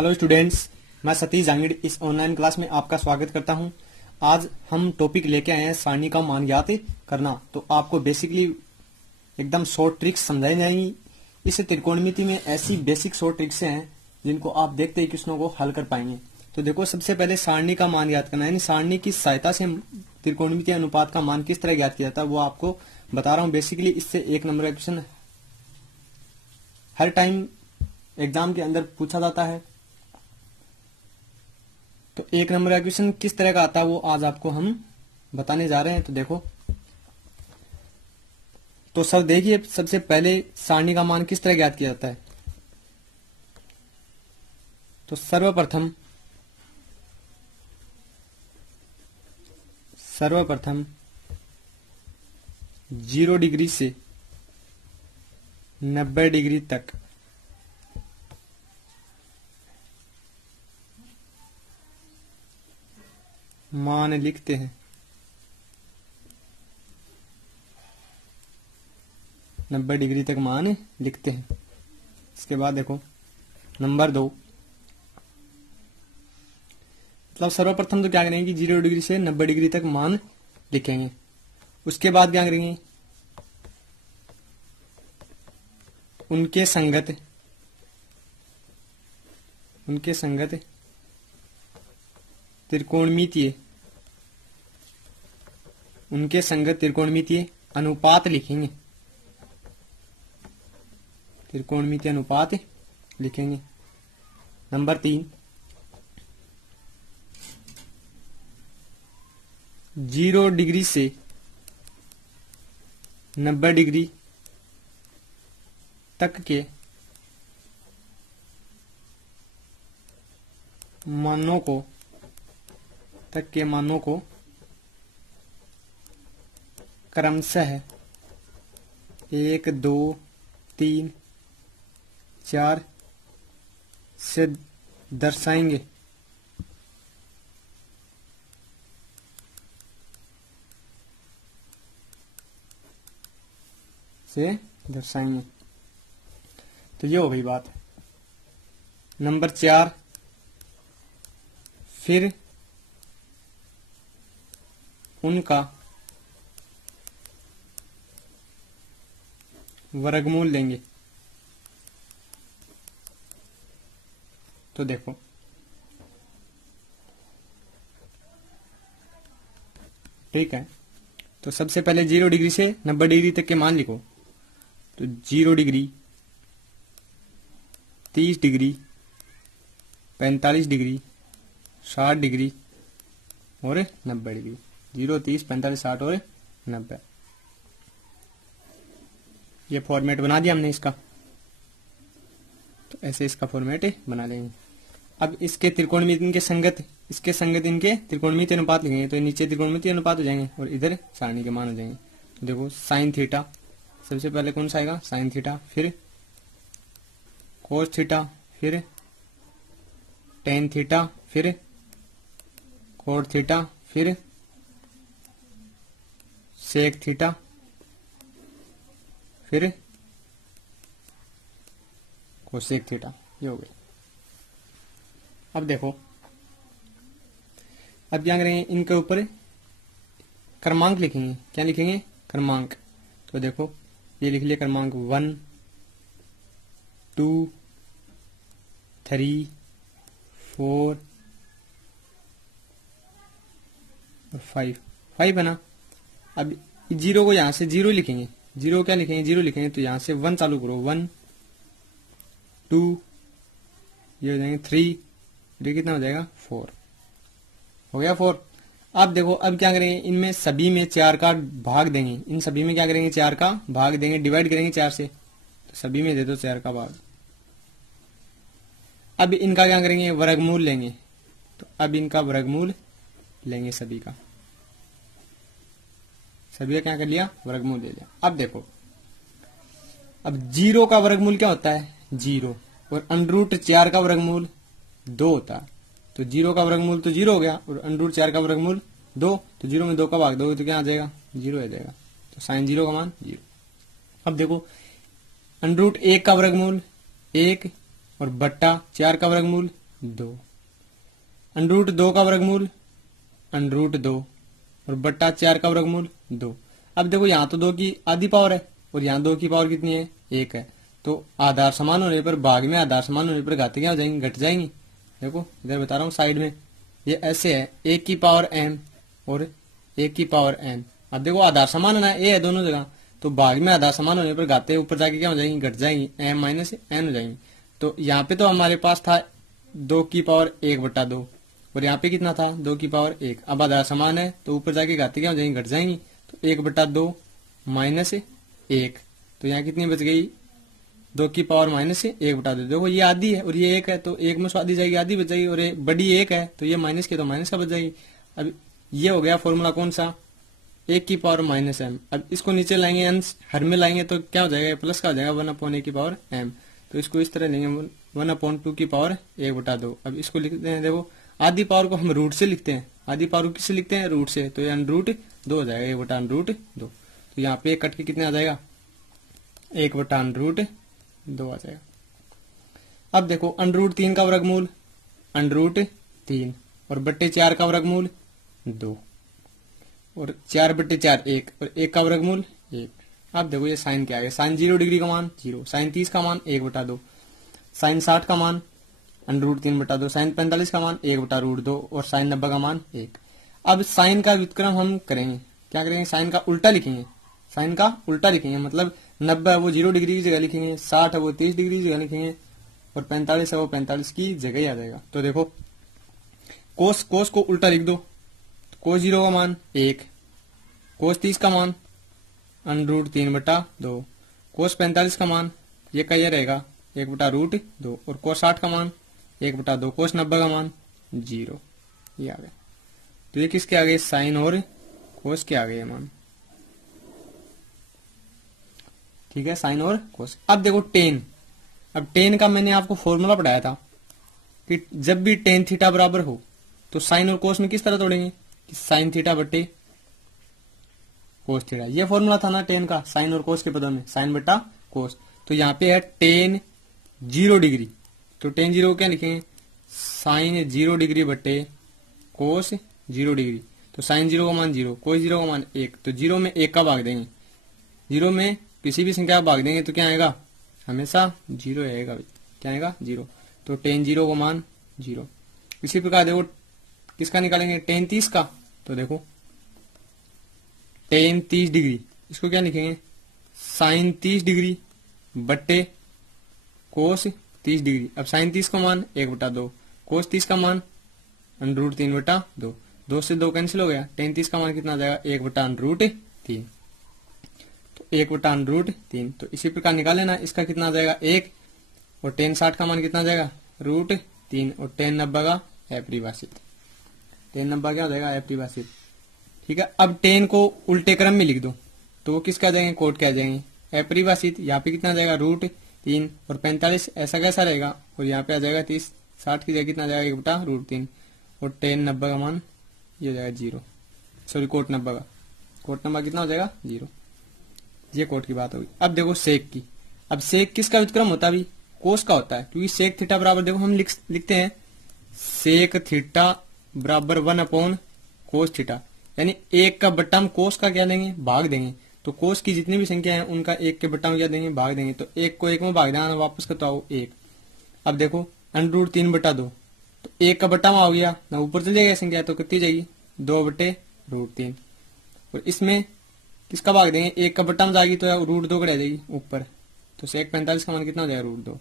Hello students, मैं सतीश जांगिड़ इस online class में आपका स्वागत करता हूं। आज हम टॉपिक लेके आए हैं सारणी का मान ज्ञात करना। तो आपको बेसिकली एकदम शॉर्ट ट्रिक्स समझाई जाएंगी। इस त्रिकोणमिति में ऐसी बेसिक शॉर्ट ट्रिक्स हैं जिनको आप देखते ही क्वेश्चनों को हल कर पाएंगे। तो देखो, सबसे पहले सारणी का मान ज्ञात करना, यानी सारणी की सहायता से त्रिकोणमितीय अनुपात का मान किस तरह ज्ञात किया जाता है वो आपको बता रहा हूँ। बेसिकली इससे एक नंबर का क्वेश्चन हर टाइम एग्जाम के अंदर पूछा जाता है। तो एक नंबर का क्वेश्चन किस तरह का आता है वो आज आपको हम बताने जा रहे हैं। तो देखो, तो सर देखिए, सबसे पहले सारणी का मान किस तरह ज्ञात किया जाता है। तो सर्वप्रथम 0 डिग्री से 90 डिग्री तक मान लिखते हैं। 90 डिग्री तक मान लिखते हैं। इसके बाद देखो नंबर 2, मतलब सर्वप्रथम तो क्या करेंगे कि 0 डिग्री से 90 डिग्री तक मान लिखेंगे। उसके बाद क्या करेंगे, उनके संगत त्रिकोणमितीय अनुपात लिखेंगे। नंबर 3, 0 डिग्री से 90 डिग्री तक के मानों को क्रमशः 1, 2, 3, 4 से दर्शाएंगे। तो ये हो गई बात। नंबर 4, फिर उनका वर्गमूल लेंगे। तो देखो, ठीक है। तो सबसे पहले 0 डिग्री से 90 डिग्री तक के मान लिखो। तो 0 डिग्री, 30 डिग्री, 45 डिग्री, 60 डिग्री और 90 डिग्री। 0, 30, 45, 60 और 90। ये फॉर्मेट बना दिया हमने इसका। तो ऐसे इसका फॉर्मेट बना लेंगे। अब इसके त्रिकोणमिति के संगत इनके त्रिकोणमितीय अनुपात लिखेंगे। तो नीचे त्रिकोणमितीय अनुपात हो जाएंगे और इधर सारणी के मान हो जाएंगे। तो देखो, साइन थीटा सबसे पहले कौन सा आएगा, साइन थीटा, फिर कोस थीटा, फिर टेन थीटा, फिर कोट थीटा, फिर सेक थीटा, फिर कोसेक थीटा। ये हो गई। अब देखो, अब क्या करेंगे, इनके ऊपर क्रमांक लिखेंगे। क्या लिखेंगे, क्रमांक। तो देखो, ये लिख लिया क्रमांक 1, 2, 3, 4 और 5 है ना। अब 0 को यहां से 0 लिखेंगे। 0 क्या लिखेंगे, 0 लिखेंगे। तो यहां से 1 चालू करो। 1, 2, ये हो जाएंगे 3, ये कितना हो जाएगा, 4 हो गया। 4। अब देखो, अब क्या करेंगे, इनमें सभी में 4 का भाग देंगे। इन सभी में क्या करेंगे, 4 का भाग देंगे, डिवाइड करेंगे 4 से। तो सभी में दे दो 4 का भाग। अब इनका क्या करेंगे, वर्गमूल लेंगे। तो अब इनका वर्गमूल लेंगे सभी का। सभी का क्या कर लिया, वर्गमूल ले लिया। अब देखो, अब 0 का वर्गमूल क्या होता है, 0, और √4 का वर्गमूल 2 होता है। तो 0 का वर्गमूल तो 0 हो गया और √4 का वर्गमूल 2। तो 0 में 2 का भाग दोगे तो क्या आ जाएगा, 0 आ जाएगा। तो साइन 0 का मान 0। अब देखो, √1 का वर्गमूल 1 और बट्टा 4 का वर्गमूल 2, √2 का वर्गमूल √2 और बट्टा 4 का वर्गमूल 2। अब देखो यहाँ तो 2 की आधी पावर है और यहाँ 2 की पावर कितनी है, 1 है। तो आधार समान होने पर, भाग में आधार समान होने पर घातें क्या हो जाएंगी, घट जाएंगी। देखो इधर बता रहा हूँ साइड में, ये ऐसे है 1 की पावर m और 1 की पावर n। अब देखो आधार समान है ना, ए है दोनों जगह, तो भाग में आधार समान होने पर घातें ऊपर जाके क्या हो जाएंगी, घट जाएंगी, m माइनस n हो जाएंगी। तो यहाँ पे तो हमारे पास था 2 की पावर 1/2 और यहाँ पे कितना था, 2 की पावर 1। अब आधार समान है तो ऊपर जाके घातें क्या हो जाएंगी, घट जाएंगी। तो 1/2 माइनस 1, तो यहाँ कितनी बच गई, 2 की पावर माइनस 1/2। देखो ये आधी है और ये 1 है, तो 1 में से आधी जाएगी, आधी बच जाएगी, और ये बड़ी 1 है तो ये माइनस की तो माइनस का बच जाएगी। अब ये हो गया फॉर्मूला कौन सा, 1 की पावर माइनस m। अब इसको नीचे लाएंगे, अंश हर में लाएंगे तो क्या हो जाएगा, प्लस का हो जाएगा 1/a की पावर m। तो इसको इस तरह लेंगे 1/2 की पावर 1/2। अब इसको लिखते हैं, देखो आधी पावर को हम रूट से लिखते हैं, आधी पावर को किससे लिखते हैं, रूट से, तो ये √2 हो जाएगा, 1/√2। तो यहाँ पे कट के कितने आ जाएगा, 1/√2 आ जाएगा। अब देखो √3 का वर्गमूल √3 और बट्टे 4 का वर्गमूल 2 और 4/4 1 और 1 का वर्गमूल 1। अब देखो ये साइन क्या है, साइन 0 डिग्री का मान 0, साइन 30 का मान 1/2, साइन 60 का मान √3/2, साइन 45 का मान 1/√2 और साइन 90 का मान 1। अब साइन का व्युत्क्रम हम करेंगे, क्या करेंगे, साइन का उल्टा लिखेंगे, साइन का उल्टा लिखेंगे, मतलब 90 है वो 0 डिग्री की जगह लिखेंगे, 60 है वो 30 डिग्री की जगह लिखेंगे और 45 है वो 45 की जगह ही आ जाएगा। तो देखो कोस को उल्टा लिख दो, कोस 0 का मान 1, कोस 30 का मान √3/2, कोस 45 का मान ये का ये रहेगा 1/√2 और कोस 60 का मान 1/2, कोस 90 का मान 0। ये आ गया। तो ये किसके आ गए, साइन और कोस के आ गए मान, ठीक है, साइन और कोस। अब देखो टेन, अब टेन का मैंने आपको फॉर्मूला पढ़ाया था कि जब भी टेन थीटा बराबर हो तो साइन और कोस में किस तरह तोड़ेंगे, कि साइन थीटा बट्टे कोस थीटा। ये फॉर्मूला था ना टेन का, साइन और कोस के पदों में, साइन बट्टा कोस। तो यहाँ पे है टेन 0 डिग्री, तो टेन 0 क्या लिखेंगे, साइन 0 डिग्री बट्टे कोस 0 डिग्री। तो साइन 0 का मान 0, कोस 0 का मान 1, तो 0 में 1 का भाग देंगे, 0 में किसी भी संख्या का भाग देंगे तो क्या आएगा, हमेशा 0 आएगा, क्या आएगा 0। तो टेन 0 का मान 0। इसी प्रकार देखो किसका निकालेंगे, टेन 30 का, तो देखो टेन 30 डिग्री, इसको क्या लिखेंगे, साइन 30 डिग्री बट्टे कोस 30 डिग्री। अब साइन 30 का मान 1/2, कोस 30 का मान √3/2, 2 से 2 कैंसिल हो गया, टेन 30 का मान कितना आ जाएगा, 1/√3, तो 1/√3। तो इसी प्रकार निकाले ना, इसका कितना आ जाएगा 1, और टेन 60 का मान कितना आ जाएगा √3, और टेन 90 का अपरिभाषित, टेन 90 क्या हो जाएगा, अपरिभाषित, ठीक है। अब टेन को उल्टे क्रम में लिख दो तो वो किसका आ जाएंगे, कोट के आ जाएंगे, अपरिभाषित। यहाँ पे कितना आ जाएगा √3 और 45 ऐसा कैसा रहेगा, और यहाँ पे आ जाएगा 30, 60 की जगह कितना आ जाएगा 1/√3, और टेन 90 का मान ये हो जाएगा 0, सॉरी कोट 90 का, कोट 90 कितना हो जाएगा 0। ये कोट की बात होगी। अब देखो सेक की, अब सेक किसका व्युत्क्रम होता है, अभी कोस का होता है, क्योंकि सेक थीटा बराबर, देखो हम लिखते हैं सेक थीटा बराबर 1/कोस थीटा, यानी 1 का बट्टा हम कोस का क्या देंगे, भाग देंगे। तो कोस की जितनी भी संख्या है उनका 1 के बट्टा में क्या देंगे, भाग देंगे। तो 1 को 1 में भाग देना, वापस करता हो 1। अब देखो √3/2, तो 1 का बट्टा में हो गया ना, ऊपर चल जाएगा संख्या, तो कितनी जाएगी 2/√3, और इसमें किसका भाग देंगे, 1 का बट्टा में जाएगी तो √2 का रह जाएगी ऊपर, तो सेक 45 का मान कितना हो जाएगा √2,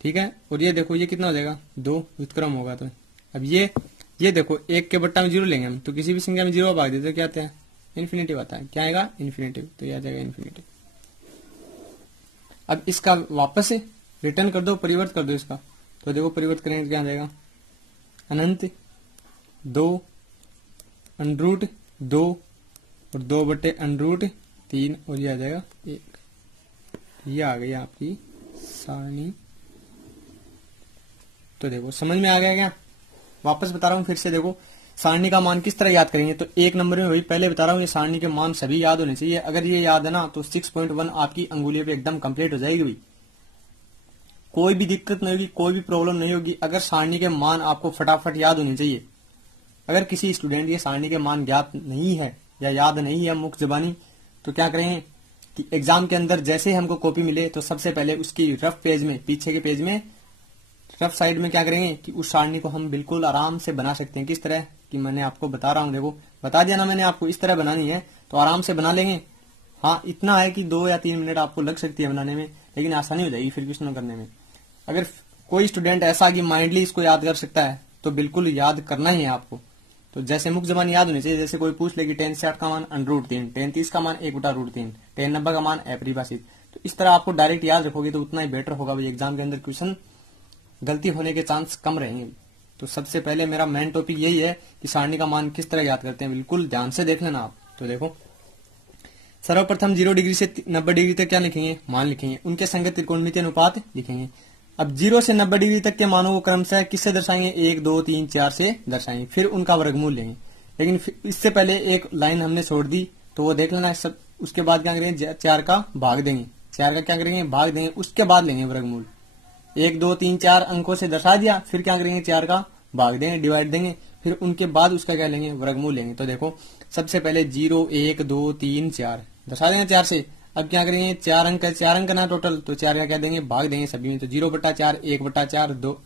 ठीक है। और ये देखो ये कितना हो जाएगा 2, व्युत्क्रम होगा। तो अब ये देखो 1 के बट्टा में 0 लेंगे हम, तो किसी भी संख्या में 0 भाग देते तो क्या आता है, इन्फिनिटिव आता है, क्या आएगा इन्फिनिटिव, तो ये आ जाएगा इन्फिनिटिव। अब इसका वापस रिटर्न कर दो, परिवर्त कर दो इसका, तो देखो परिवर्त करेंगे तो क्या आ जाएगा, अनंत 2 √2 और 2/√3, और ये आ जाएगा 1। ये आ गई आपकी सारणी। तो देखो समझ में आ गया क्या, वापस बता रहा हूं फिर से, देखो सारणी का मान किस तरह याद करेंगे। तो 1 नंबर में वही पहले बता रहा हूँ, ये सारणी के मान सभी याद होने चाहिए। अगर ये याद है ना तो 6.1 आपकी अंगुलियों पे एकदम कंप्लीट हो जाएगी भाई। कोई भी दिक्कत नहीं होगी, कोई भी प्रॉब्लम नहीं होगी। अगर सारणी के मान आपको फटाफट याद होने चाहिए, अगर किसी स्टूडेंट के सारणी के मान ज्ञात नहीं है या याद नहीं है मुख्य जबानी, तो क्या करेंगे कि एग्जाम के अंदर जैसे ही हमको कॉपी मिले तो सबसे पहले उसकी रफ पेज में, पीछे के पेज में रफ साइड में क्या करेंगे कि उस सारणी को हम बिल्कुल आराम से बना सकते हैं। किस तरह कि मैंने आपको बता रहा हूं, देखो बता दिया ना मैंने आपको, इस तरह बनानी है तो आराम से बना लेंगे। हाँ, इतना है कि 2 या 3 मिनट आपको लग सकती है बनाने में, लेकिन आसानी हो जाएगी फिर क्वेश्चन करने में। अगर कोई स्टूडेंट ऐसा कि माइंडली इसको याद कर सकता है तो बिल्कुल याद करना ही है आपको। तो जैसे मुख्य जबानी याद होनी चाहिए, जैसे कोई पूछ ले कि tan 60 का मान √3, tan 30 का मान 1/√3, tan 90 का मान अपरिभाषित, तो इस तरह आपको डायरेक्ट याद रखोगे तो उतना ही बेटर होगा भाई। एग्जाम के अंदर क्वेश्चन गलती होने के चांस कम रहेंगे। तो सबसे पहले मेरा मेन टॉपिक यही है कि सारणी का मान किस तरह याद करते हैं, बिल्कुल ध्यान से देख लेना आप। तो देखो, सर्वप्रथम 0 डिग्री से 90 डिग्री तक क्या लिखेंगे, मान लिखेंगे, उनके संगत त्रिकोणमितीय अनुपात लिखेंगे। अब 0 से 90 डिग्री तक के मानों को क्रमशः किससे दर्शाएंगे, 1, 2, 3, 4 से दर्शाएंगे, फिर उनका वर्गमूल लेंगे। लेकिन इससे पहले एक लाइन हमने छोड़ दी, तो वो देख लेना सब। उसके बाद क्या करेंगे, 4 का भाग देंगे, 4 का क्या करेंगे, भाग देंगे, उसके बाद लेंगे वर्गमूल। 1, 2, 3, 4 अंकों से दर्शा दिया, फिर क्या करेंगे, 4 का भाग देंगे, डिवाइड देंगे, फिर उनके बाद उसका क्या लेंगे, वर्गमूल लेंगे। तो देखो सबसे पहले 0, 1, 2, 3, 4 दर्शा देंगे 4 से। अब क्या करेंगे, 4 अंक ना टोटल, तो 4 का क्या देंगे, भाग देंगे सभी में। तो 0/4, 1/4,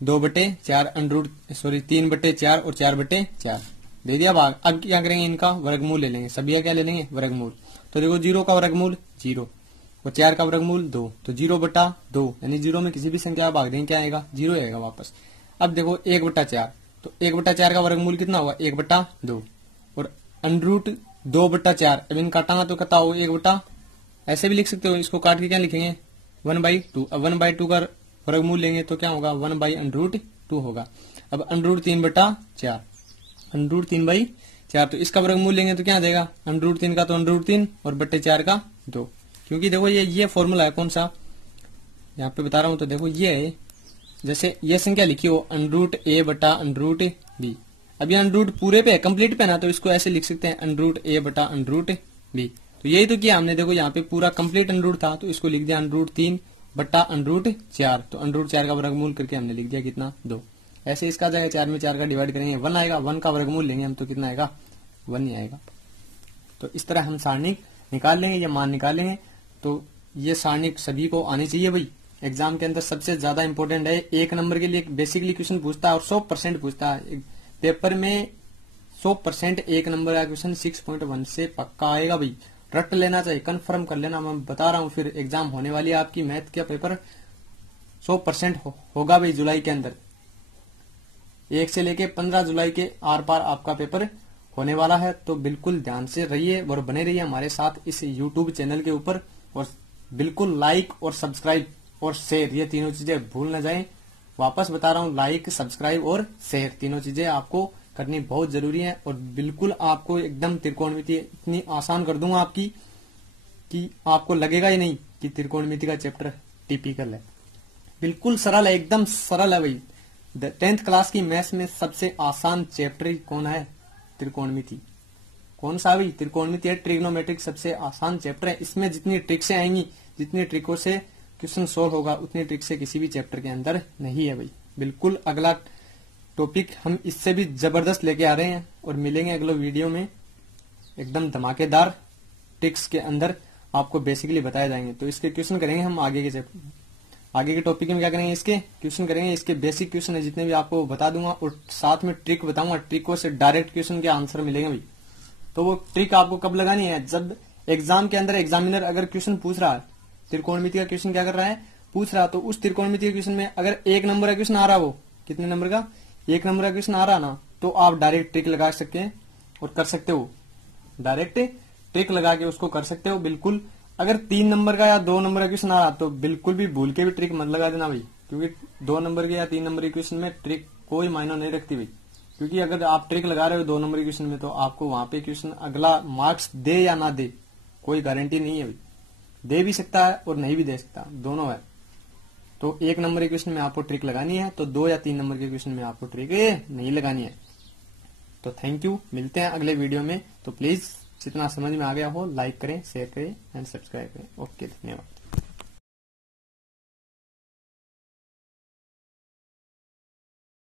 2/4 3/4 और 4/4 दे दिया भाग। अब क्या करेंगे, इनका वर्गमूल ले लेंगे, सभी का क्या ले लेंगे, वर्गमूल। तो देखो 0 का वर्गमूल 0 और 4 का वर्गमूल 2, तो 0/2 यानी 0 में किसी भी संख्या भाग देंगे क्या आएगा, 0 आएगा वापस। अब देखो 1/4, तो 1/4 का वर्गमूल कितना हुआ, 1/2 और √2/4। अब इन काटाना तो कटा हो 1/, ऐसे भी लिख सकते हो, इसको काट के क्या लिखेंगे, 1/2। अब 1/2 का वर्गमूल लेंगे तो क्या होगा, 1/√2 होगा। अब √3/4, √3/4, तो इसका वर्गमूल लेंगे तो क्या देगा, √3 का तो √3 और /4 का 2। क्योंकि देखो ये फॉर्मूला है कौन सा, यहाँ पे बता रहा हूं। तो देखो ये है, जैसे ये संख्या लिखी हो √a/√b। अब ये √ पूरे पे है, कंप्लीट पे ना, तो इसको ऐसे लिख सकते हैं √a/√b। तो यही तो किया हमने, देखो यहाँ पे पूरा कंप्लीट √ था, तो इसको लिख दिया √3/√4। तो √4 का वर्गमूल करके हमने लिख दिया कितना, 2। ऐसे इसका जाएगा 4 में 4 का डिवाइड करेंगे, 1 आएगा, 1 का वर्गमूल लेंगे हम तो कितना आएगा, 1 ही आएगा। तो इस तरह हम सारणी निकाल लेंगे, ये मान निकाल लेंगे। तो ये सारणी सभी को आनी चाहिए भाई। एग्जाम के अंदर सबसे ज्यादा इंपॉर्टेंट है, 1 नंबर के लिए बेसिकली क्वेश्चन पूछता है और 100% पूछता है पेपर में। 100% 1 नंबर का क्वेश्चन 6.1 से पक्का आएगा भाई, रट लेना चाहिए, कंफर्म कर लेना। मैं बता रहा हूँ, फिर एग्जाम होने वाली है आपकी मैथ का पेपर 100% होगा भाई जुलाई के अंदर। 1 से लेके 15 जुलाई के आर पार आपका पेपर होने वाला है। तो बिल्कुल ध्यान से रहिए और बने रहिए हमारे साथ इस यूट्यूब चैनल के ऊपर, और बिल्कुल लाइक और सब्सक्राइब और शेयर, ये तीनों चीजें भूल न जाएं। वापस बता रहा हूँ, लाइक, सब्सक्राइब और शेयर तीनों चीजें आपको करनी बहुत जरूरी है। और बिल्कुल आपको एकदम त्रिकोणमिति इतनी आसान कर दूंगा आपकी कि आपको लगेगा ही नहीं कि त्रिकोणमिति का चैप्टर टिपिकल है। बिल्कुल सरल है, एकदम सरल है भाई। 10th क्लास की मैथ्स में सबसे आसान चैप्टर कौन है, त्रिकोणमिति। कौन सा भाई, त्रिकोणमिति है, ट्रिग्नोमेट्रिक सबसे आसान चैप्टर है। इसमें जितनी ट्रिक्स आएंगी, जितनी ट्रिकों से क्वेश्चन सोल्व होगा, उतनी ट्रिक से किसी भी चैप्टर के अंदर नहीं है भाई। बिल्कुल अगला टॉपिक हम इससे भी जबरदस्त लेके आ रहे हैं और मिलेंगे अगले वीडियो में एकदम धमाकेदार ट्रिक्स के अंदर आपको बेसिकली बताए जाएंगे। तो इसके क्वेश्चन करेंगे हम आगे के टॉपिक में क्या करेंगे, इसके क्वेश्चन करेंगे। इसके बेसिक क्वेश्चन है जितने भी आपको बता दूंगा, और साथ में ट्रिक बताऊंगा, ट्रिकों से डायरेक्ट क्वेश्चन के आंसर मिलेंगे भाई। तो वो ट्रिक आपको कब लगानी है, जब एग्जाम के अंदर एग्जामिनर अगर क्वेश्चन पूछ रहा है, त्रिकोणमिति का क्वेश्चन क्या कर रहा है, पूछ रहा, तो उस त्रिकोणमिति के क्वेश्चन में अगर 1 नंबर का क्वेश्चन आ रहा, वो कितने नंबर का, 1 नंबर का क्वेश्चन आ रहा ना, तो आप डायरेक्ट ट्रिक लगा सकते हैं और कर सकते हो, डायरेक्ट ट्रिक लगा के उसको कर सकते हो बिल्कुल। अगर 3 नंबर का या 2 नंबर का क्वेश्चन आ रहा, तो बिल्कुल भी भूल के भी ट्रिक मत लगा देना भाई, क्योंकि 2 नंबर के या 3 नंबर के क्वेश्चन में ट्रिक कोई मायना नहीं रखती भाई। क्योंकि अगर आप ट्रिक लगा रहे हो 2 नंबर के क्वेश्चन में, तो आपको वहां पे क्वेश्चन अगला मार्क्स दे या ना दे, कोई गारंटी नहीं है भाई। दे भी सकता है और नहीं भी दे सकता, दोनों है। तो 1 नंबर के क्वेश्चन में आपको ट्रिक लगानी है, तो 2 या 3 नंबर के क्वेश्चन में आपको ट्रिक नहीं लगानी है। तो थैंक यू, मिलते हैं अगले वीडियो में। तो प्लीज जितना समझ में आ गया हो, लाइक करें, शेयर करें एंड सब्सक्राइब करें। ओके, धन्यवाद।